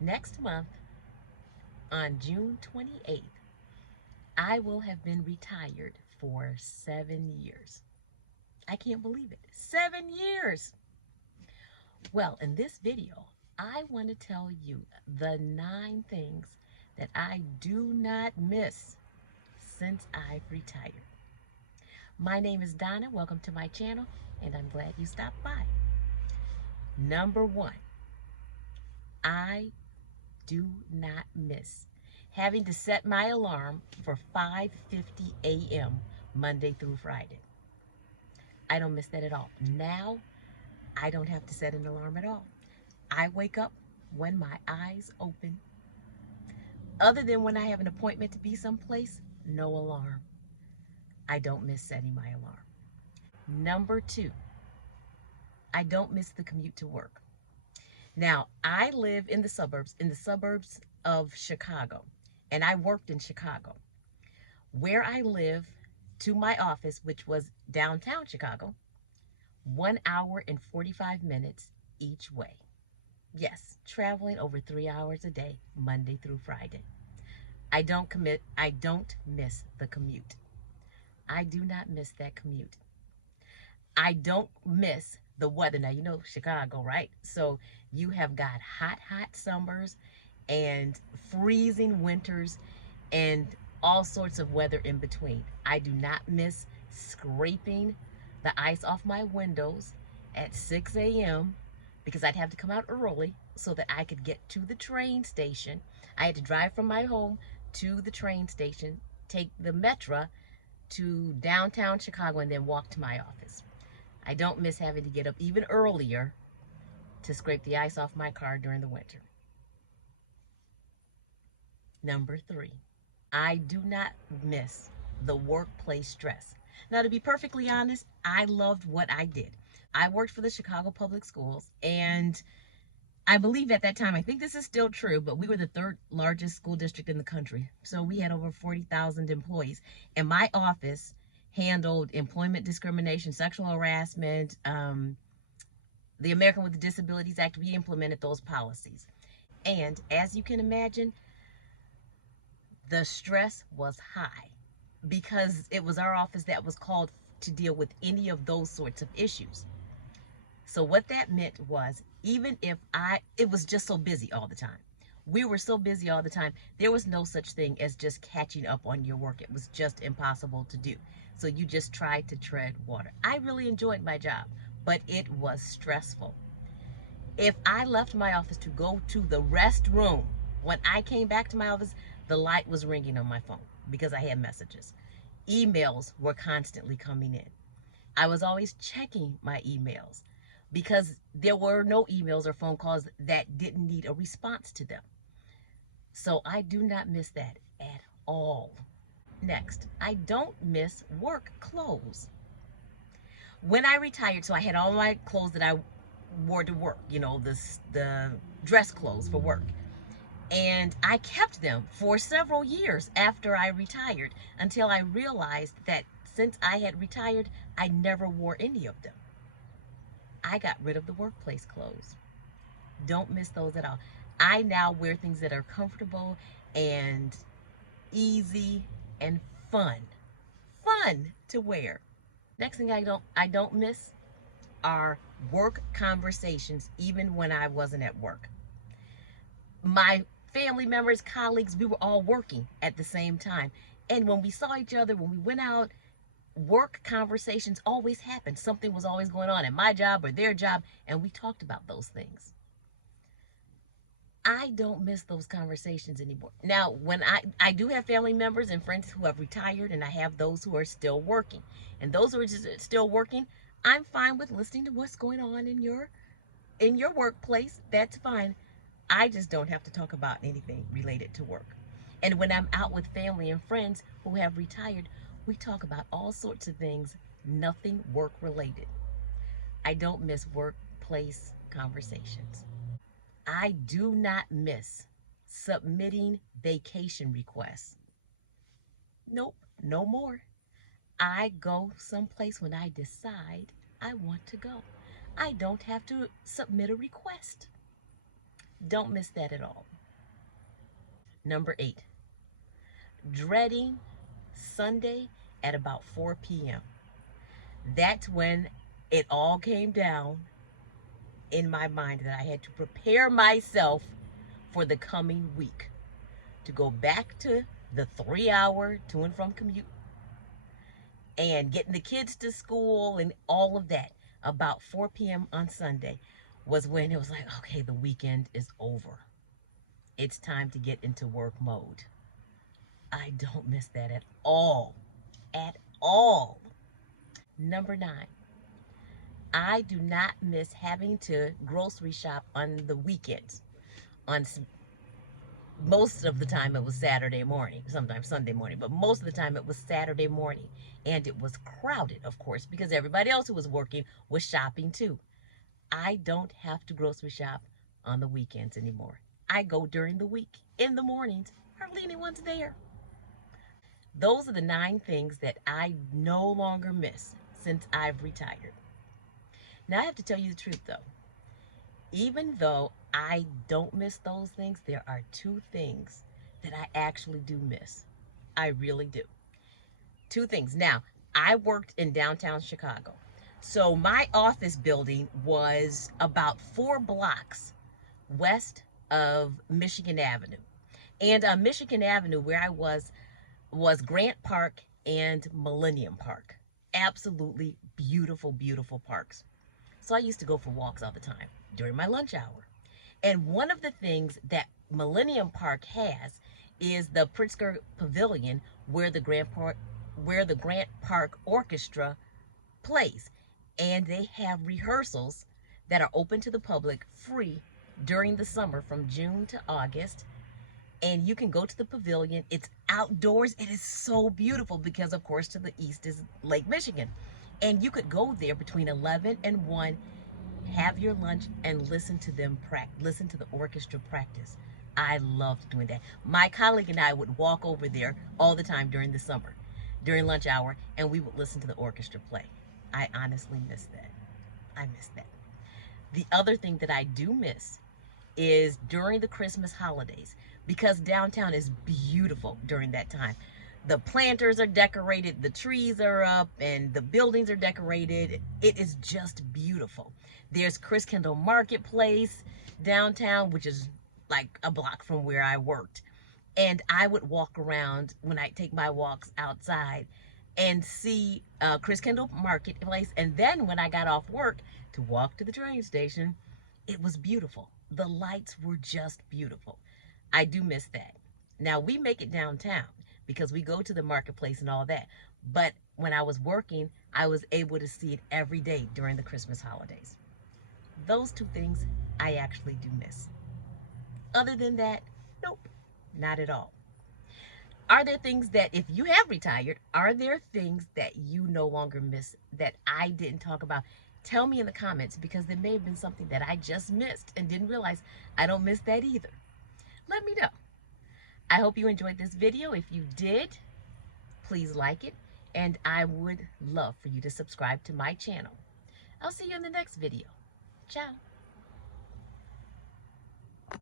Next month, on June 28th, I will have been retired for 7 years. I can't believe it. 7 years! Well, in this video, I want to tell you the 9 things that I do not miss since I've retired. My name is Donna. Welcome to my channel, and I'm glad you stopped by. Number 1, I do not miss having to set my alarm for 5:50 a.m. Monday through Friday. I don't miss that at all. Now, I don't have to set an alarm at all. I wake up when my eyes open. Other than when I have an appointment to be someplace, no alarm. I don't miss setting my alarm. Number 2, I don't miss the commute to work. Now, I live in the suburbs of Chicago, and I worked in Chicago. Where I live to my office, which was downtown Chicago, 1 hour and 45 minutes each way. Yes, traveling over 3 hours a day, Monday through Friday. I don't miss the commute. I do not miss that commute. I don't miss the weather. Now, you know Chicago, right? So you have got hot summers and freezing winters and all sorts of weather in between. I do not miss scraping the ice off my windows at 6 a.m. because I'd have to come out early so that I could get to the train station. I had to drive from my home to the train station, take the Metro to downtown Chicago, and then walk to my office. I don't miss having to get up even earlier to scrape the ice off my car during the winter. Number 3, I do not miss the workplace stress. Now, to be perfectly honest, I loved what I did. I worked for the Chicago Public Schools, and I believe at that time, I think this is still true, but we were the third largest school district in the country. So we had over 40,000 employees. And my office handled employment discrimination, sexual harassment, the American with Disabilities Act. We implemented those policies. And as you can imagine, the stress was high because it was our office that was called to deal with any of those sorts of issues. So what that meant was, even if it was just so busy all the time. We were so busy all the time. There was no such thing as just catching up on your work. It was just impossible to do. So you just tried to tread water. I really enjoyed my job, but it was stressful. If I left my office to go to the restroom, when I came back to my office, the light was ringing on my phone because I had messages. Emails were constantly coming in. I was always checking my emails because there were no emails or phone calls that didn't need a response to them. So I do not miss that at all. Next, I don't miss work clothes. When I retired, so I had all my clothes that I wore to work, the dress clothes for work. And I kept them for several years after I retired until I realized that since I had retired, I never wore any of them. I got rid of the workplace clothes. Don't miss those at all. I now wear things that are comfortable and easy and fun. Fun to wear. Next thing I don't miss are work conversations even when I wasn't at work. My family members, colleagues, we were all working at the same time. And when we saw each other, when we went out, work conversations always happened. Something was always going on at my job or their job, and we talked about those things. I don't miss those conversations anymore. Now, when I do have family members and friends who have retired, and I have those who are still working. And those who are just still working, I'm fine with listening to what's going on in your workplace. That's fine. I just don't have to talk about anything related to work. And when I'm out with family and friends who have retired, we talk about all sorts of things, nothing work related. I don't miss workplace conversations. I do not miss submitting vacation requests. Nope, no more. I go someplace when I decide I want to go. I don't have to submit a request. Don't miss that at all. Number 8, dreading Sunday at about 4 p.m. That's when it all came down in my mind that I had to prepare myself for the coming week to go back to the 3-hour to and from commute and getting the kids to school and all of that. About 4 p.m. on Sunday was when it was like, okay, the weekend is over. It's time to get into work mode. I don't miss that at all. At all. Number 9, I do not miss having to grocery shop on the weekends. On most of the time it was Saturday morning, sometimes Sunday morning, but most of the time it was Saturday morning. And it was crowded, of course, because everybody else who was working was shopping too. I don't have to grocery shop on the weekends anymore. I go during the week, in the mornings. Hardly anyone's there. Those are the 9 things that I no longer miss since I've retired. Now, I have to tell you the truth though. Even though I don't miss those things, there are 2 things that I actually do miss. I really do. 2 things. Now, I worked in downtown Chicago. So my office building was about 4 blocks west of Michigan Avenue. And on Michigan Avenue, where I was Grant Park and Millennium Park. Absolutely beautiful, beautiful parks. So I used to go for walks all the time during my lunch hour. And one of the things that Millennium Park has is the Pritzker Pavilion where the Grant Park Orchestra plays. And they have rehearsals that are open to the public free during the summer from June to August. And you can go to the pavilion. It's outdoors. It is so beautiful because, of course, to the east is Lake Michigan. And you could go there between 11 and 1, have your lunch, and listen to the orchestra practice. I loved doing that. My colleague and I would walk over there all the time during the summer, during lunch hour, and we would listen to the orchestra play. I honestly miss that. I miss that. The other thing that I do miss is during the Christmas holidays, because downtown is beautiful during that time. The planters are decorated, the trees are up, and the buildings are decorated. It is just beautiful. There's Christkindl Marketplace downtown, which is like a block from where I worked. And I would walk around when I take my walks outside and see Christkindl Marketplace. And then when I got off work to walk to the train station, it was beautiful. The lights were just beautiful. I do miss that. Now, we make it downtown because we go to the marketplace and all that. But when I was working, I was able to see it every day during the Christmas holidays. Those 2 things I actually do miss. Other than that, nope, not at all. Are there things that, if you have retired, are there things that you no longer miss that I didn't talk about? Tell me in the comments, because there may have been something that I just missed and didn't realize I don't miss that either. Let me know. I hope you enjoyed this video. If you did, please like it, and I would love for you to subscribe to my channel. I'll see you in the next video. Ciao.